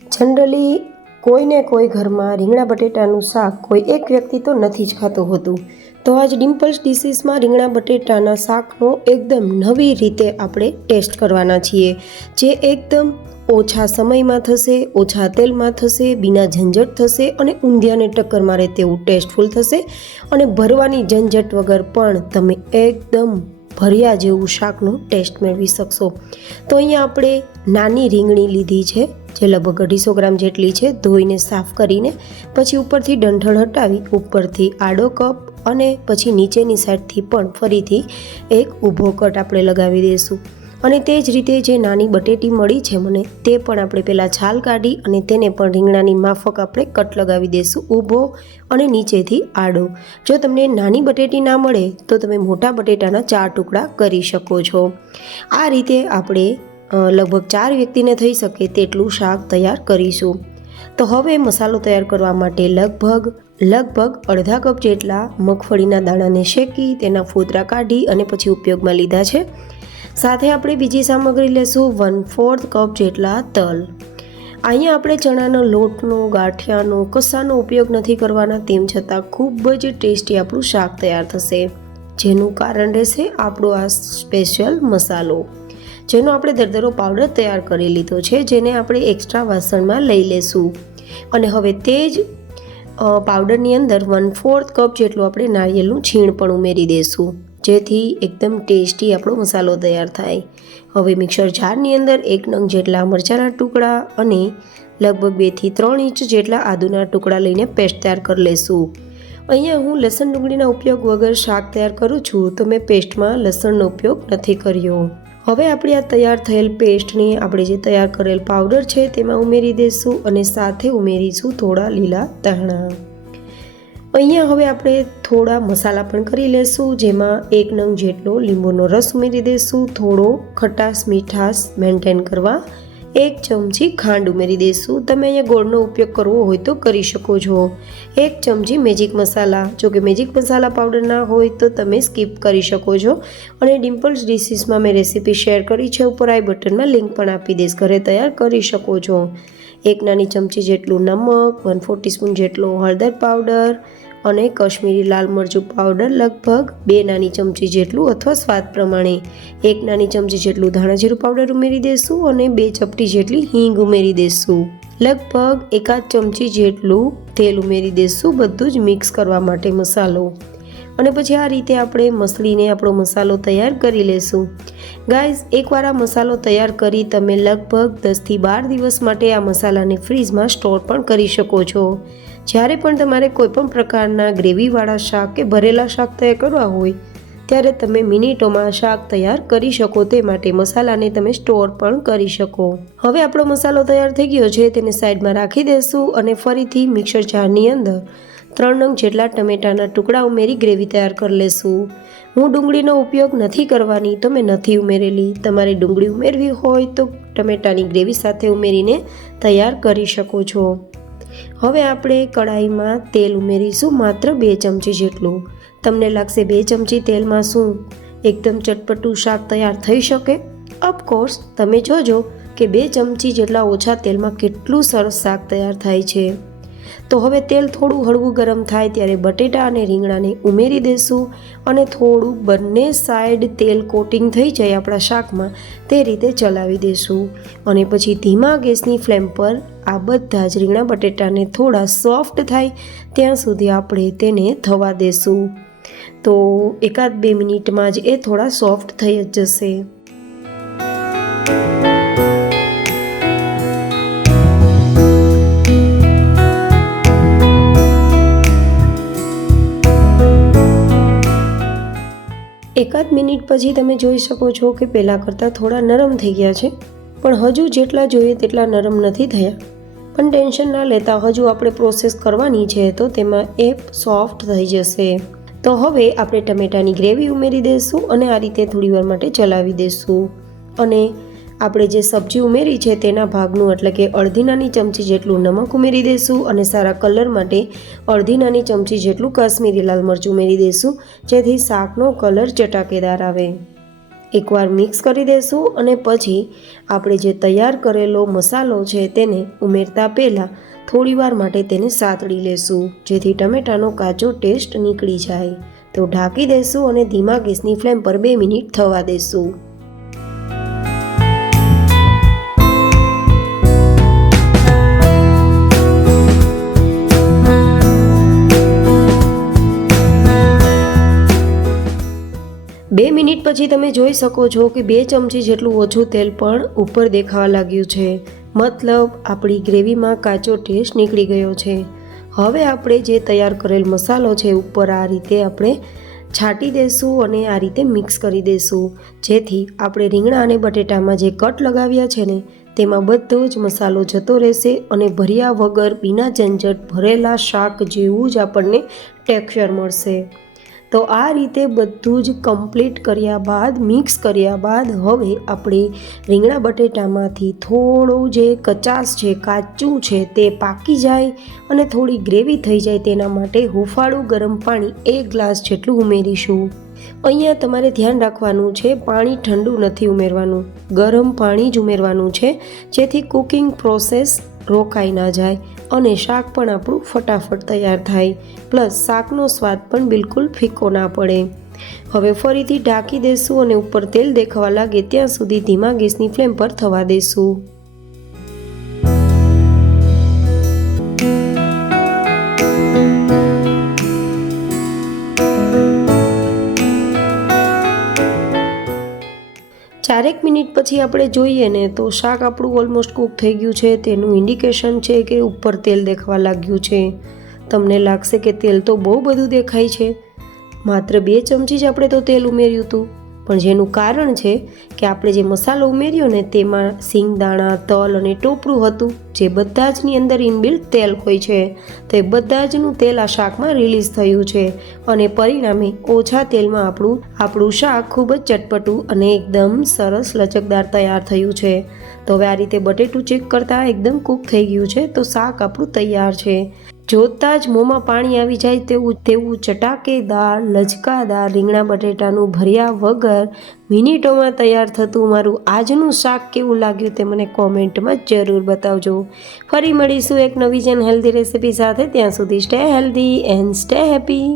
Generally કોઈને કોઈ ઘરમાં રીંગણા બટેટાનું શાક કોઈ એક વ્યક્તિ તો નથી જ ખાતું હોતું. તો આજ ડિમ્પલ્સ ડિશીસમાં રીંગણા બટેટાના શાકનો એકદમ નવી રીતે આપણે ટેસ્ટ કરવાના છીએ, જે એકદમ ઓછા સમયમાં થશે, ઓછા તેલમાં થશે, બિના ઝંઝટ થશે અને ઊંધિયાને ટક્કર મારે તેવું ટેસ્ટફુલ થશે અને ભરવાની ઝંઝટ વગર પણ તમે એકદમ ભર્યા જેવું શાકનો ટેસ્ટ મેળવી શકશો. તો અહીંયા આપણે નાની રીંગણી લીધી છે, જે લગભગ 250 ગ્રામ જેટલી છે. ધોઈને સાફ કરીને પછી ઉપરથી ડંઠળ હટાવી ઉપરથી આડો કપ અને પછી નીચેની સાઈડથી પણ ફરીથી એક ઊભો કટ આપણે લગાવી દઈશું. અને તે જ રીતે જે નાની બટેટી મળી છે મને, તે પણ આપણે પહેલાં છાલ કાઢી અને તેને પણ રીંગણાની માફક આપણે કટ લગાવી દઈશું, ઊભો અને નીચેથી આડો. જો તમને નાની બટેટી ના મળે તો તમે મોટા બટેટાના 4 ટુકડા કરી શકો છો. આ રીતે આપણે લગભગ 4 વ્યક્તિને થઈ શકે તેટલું શાક તૈયાર કરીશું. તો હવે મસાલો તૈયાર કરવા માટે લગભગ અડધા કપ જેટલા મગફળીના દાણાને શેકી તેના ફોતરા કાઢી અને પછી ઉપયોગમાં લીધા છે. સાથે આપણે બીજી સામગ્રી લેશું 1/4 કપ જેટલા તલ. અહીંયા આપણે ચણાનો લોટનો, ગાંઠિયાનો, કશાનો ઉપયોગ નથી કરવાના, તેમ છતાં ખૂબ જ ટેસ્ટી આપણું શાક તૈયાર થશે. જેનું કારણ રહેશે આપણો આ સ્પેશિયલ મસાલો, જેનો આપણે દરદરો પાવડર તૈયાર કરી લીધો છે, જેને આપણે એક્સ્ટ્રા વાસણમાં લઈ લેશું. અને હવે તે જ પાવડરની અંદર 1/4 કપ જેટલું આપણે નારિયેળનું છીણ પણ ઉમેરી દઈશું, જેથી એકદમ ટેસ્ટી આપણો મસાલો તૈયાર થાય. હવે મિક્સર જારની અંદર 1 નંગ જેટલા મરચાંના ટુકડા અને લગભગ 2 થી 3 ઇંચ જેટલા આદુના ટુકડા લઈને પેસ્ટ તૈયાર કરી લઈશું. અહીંયા હું લસણ ડુંગળીના ઉપયોગ વગર શાક તૈયાર કરું છું, તો મેં પેસ્ટમાં લસણનો ઉપયોગ નથી કર્યો. હવે આપણે આ તૈયાર થયેલ પેસ્ટને આપણે જે તૈયાર કરેલ પાવડર છે તેમાં ઉમેરી દઈશું અને સાથે ઉમેરીશું થોડા લીલા ધાણા. અહીંયા હવે આપણે થોડા મસાલા પણ કરી લેશું, જેમાં 1 નંગ જેટલો લીંબુનો રસ ઉમેરી દઈશું, થોડો ખટાશ મીઠાશ મેન્ટેન કરવા 1 ચમચી ખાંડ ઉમેરી દઈશું. તમે અહીંયા ગોળનો ઉપયોગ કરવો હોય તો કરી શકો છો. 1 ચમચી મેજિક મસાલા, જો કે મેજિક મસાલા પાવડર ના હોય તો તમે સ્કીપ કરી શકો છો. અને ડિમ્પલ્સ ડિશીસમાં મેં રેસીપી શેર કરી છે, ઉપર આઈ બટનમાં લિંક પણ આપી દઈશ, ઘરે તૈયાર કરી શકો છો. 1 નાની ચમચી જેટલું નમક, 1/4 ટીસ્પૂન જેટલો હળદર પાવડર અને કશ્મીરી લાલ મરચું પાવડર લગભગ 2 નાની ચમચી જેટલું અથવા સ્વાદ પ્રમાણે, 1 નાની ચમચી જેટલું ધાણા જીરું પાવડર ઉમેરી દઈશું અને 2 ચપટી જેટલી હિંગ ઉમેરી દઈશું. લગભગ 1/2 ચમચી જેટલું તેલ ઉમેરી દઈશું, બધું જ મિક્સ કરવા માટે મસાલો. અને પછી આ રીતે આપણે મસળીને આપણો મસાલો તૈયાર કરી લેશું. ગાઈઝ, એકવાર આ મસાલો તૈયાર કરી તમે લગભગ 10 થી 12 દિવસ માટે આ મસાલાને ફ્રીજમાં સ્ટોર પણ કરી શકો છો. જ્યારે પણ તમારે કોઈપણ પ્રકારના ગ્રેવીવાળા શાક કે ભરેલા શાક તૈયાર કરવા હોય ત્યારે તમે મિનિટોમાં શાક તૈયાર કરી શકો, તે માટે મસાલાને તમે સ્ટોર પણ કરી શકો. હવે આપણો મસાલો તૈયાર થઈ ગયો છે, તેને સાઈડમાં રાખી દઈશું અને ફરીથી મિક્સર જારની અંદર 3 નંગ જેટલા ટમેટાના ટુકડા ઉમેરી ગ્રેવી તૈયાર કરી લેશું. હું ડુંગળીનો ઉપયોગ નથી કરવાની તો મેં નથી ઉમેરેલી. તમારે ડુંગળી ઉમેરવી હોય તો ટમેટાની ગ્રેવી સાથે ઉમેરીને તૈયાર કરી શકો છો. હવે આપણે કઢાઈમાં તેલ ઉમેરીશું, માત્ર 2 ચમચી જેટલું. તમને લાગશે 2 ચમચી તેલમાં શું એકદમ ચટપટું શાક તૈયાર થઈ શકે? ઓફકોર્સ, તમે જોજો કે 2 ચમચી જેટલા ઓછા તેલમાં કેટલું સરસ શાક તૈયાર થાય છે. તો હવે તેલ થોડું હળવું ગરમ થાય ત્યારે બટેટા અને રીંગણાને ઉમેરી દઈશું અને થોડું બંને સાઈડ તેલ કોટિંગ થઈ જાય આપણા શાકમાં તે રીતે ચલાવી દઈશું. અને પછી ધીમા ગેસની ફ્લેમ પર આ બધા જ રીંગણા બટેટાને થોડા સોફ્ટ થાય ત્યાં સુધી આપણે તેને થવા દઈશું. તો 1-2 મિનિટમાં જ એ થોડા સોફ્ટ થઈ જ જશે. એકાદ મિનિટ પછી તમે જોઈ શકો છો કે પહેલાં કરતાં થોડા નરમ થઈ ગયા છે, પણ હજુ જેટલા જોઈએ તેટલા નરમ નથી થયા. પણ ટેન્શન ના લેતા, હજુ આપણે પ્રોસેસ કરવાની છે તો તેમાં એ સોફ્ટ થઈ જશે. તો હવે આપણે ટમેટાની ગ્રેવી ઉમેરી દઈશું અને આ રીતે થોડીવાર માટે ચલાવી દઈશું. અને આપણે જે સબ્જી ઉમેરી છે તેના ભાગનું એટલે કે અડધી નાની ચમચી જેટલું નમક ઉમેરી દઈશું અને સારા કલર માટે અડધી નાની ચમચી જેટલું કાશ્મીરી લાલ મરચું ઉમેરી દઈશું, જેથી શાકનો કલર ચટાકેદાર આવે. એકવાર મિક્સ કરી દઈશું અને પછી આપણે જે તૈયાર કરેલો મસાલો છે તેને ઉમેરતા પહેલાં થોડીવાર માટે તેને સાતળી લેશું, જેથી ટમેટાનો કાચો ટેસ્ટ નીકળી જાય. તો ઢાંકી દઈશું અને ધીમા ગેસની ફ્લેમ પર 2 મિનિટ થવા દઈશું. બે મિનિટ પછી તમે જોઈ શકો છો કે 2 ચમચી જેટલું ઓછું તેલ પણ ઉપર દેખાવા લાગ્યું છે. મતલબ આપણી ગ્રેવીમાં કાચો ટેસ્ટ નીકળી ગયો છે. હવે આપણે જે તૈયાર કરેલ મસાલો છે ઉપર આ રીતે આપણે છાંટી દઈશું અને આ રીતે મિક્સ કરી દઈશું, જેથી આપણે રીંગણા અને બટેટામાં જે કટ લગાવ્યા છે ને તેમાં બધો જ મસાલો જતો રહેશે અને ભર્યા વગર બીના ઝંઝટ ભરેલા શાક જેવું જ આપણને ટેક્સચર મળશે. તો આ રીતે બધું જ કમ્પ્લીટ કર્યા બાદ મિક્સ કર્યા બાદ હવે આપણે રીંગણા બટેટામાંથી થોડું જે કચાશ છે, કાચું છે તે પાકી જાય અને થોડી ગ્રેવી થઈ જાય તેના માટે હુંફાળું ગરમ પાણી 1 ગ્લાસ જેટલું ઉમેરીશું. અહીંયા તમારે ધ્યાન રાખવાનું છે, પાણી ઠંડુ નથી ઉમેરવાનું, ગરમ પાણી જ ઉમેરવાનું છે, જેથી કુકિંગ પ્રોસેસ રોકાઈ ના જાય અને શાક પણ આપણું ફટાફટ તૈયાર થાય, પ્લસ શાકનો સ્વાદ પણ બિલકુલ ફીકો ના પડે. હવે ફરીથી ઢાંકી દઈશું અને ઉપર તેલ દેખાવા લાગે ત્યાં સુધી ધીમા ગેસની ફ્લેમ પર થવા દઈશું. ચારેક મિનિટ પછી આપણે જોઈએ ને તો શાક આપણું ઓલમોસ્ટ કૂક થઈ ગયું છે. તેનું ઇન્ડિકેશન છે કે ઉપર તેલ દેખાવા લાગ્યું છે. તમને લાગશે કે તેલ તો બહુ બધું દેખાય છે, માત્ર 2 ચમચી જ આપણે તો તેલ ઉમેર્યું હતું, પણ જેનું કારણ છે કે આપણે જે મસાલો ઉમેર્યો ને તેમાં સિંગદાણા, તલ અને ટોપરું હતું, જે બધા જની અંદર ઇનબિલ્ટ તેલ હોય છે. તો એ બધા જનું તેલ આ શાકમાં રિલીઝ થયું છે અને પરિણામે ઓછા તેલમાં આપણું શાક ખૂબ જ ચટપટું અને એકદમ સરસ લચકદાર તૈયાર થયું છે. તો હવે આ રીતે બટેટું ચેક કરતાં એકદમ કૂક થઈ ગયું છે, તો શાક આપણું તૈયાર છે. જોતાં જ મોંમાં પાણી આવી જાય તેવું ચટાકેદાર લચકાદાર રીંગણા બટેટાનું ભર્યા વગર મિનિટોમાં તૈયાર થતું મારું આજનું શાક કેવું લાગ્યું તે મને કોમેન્ટમાં જરૂર બતાવજો. ફરી મળીશું એક નવી જ હેલ્ધી રેસિપી સાથે. ત્યાં સુધી stay healthy and stay happy.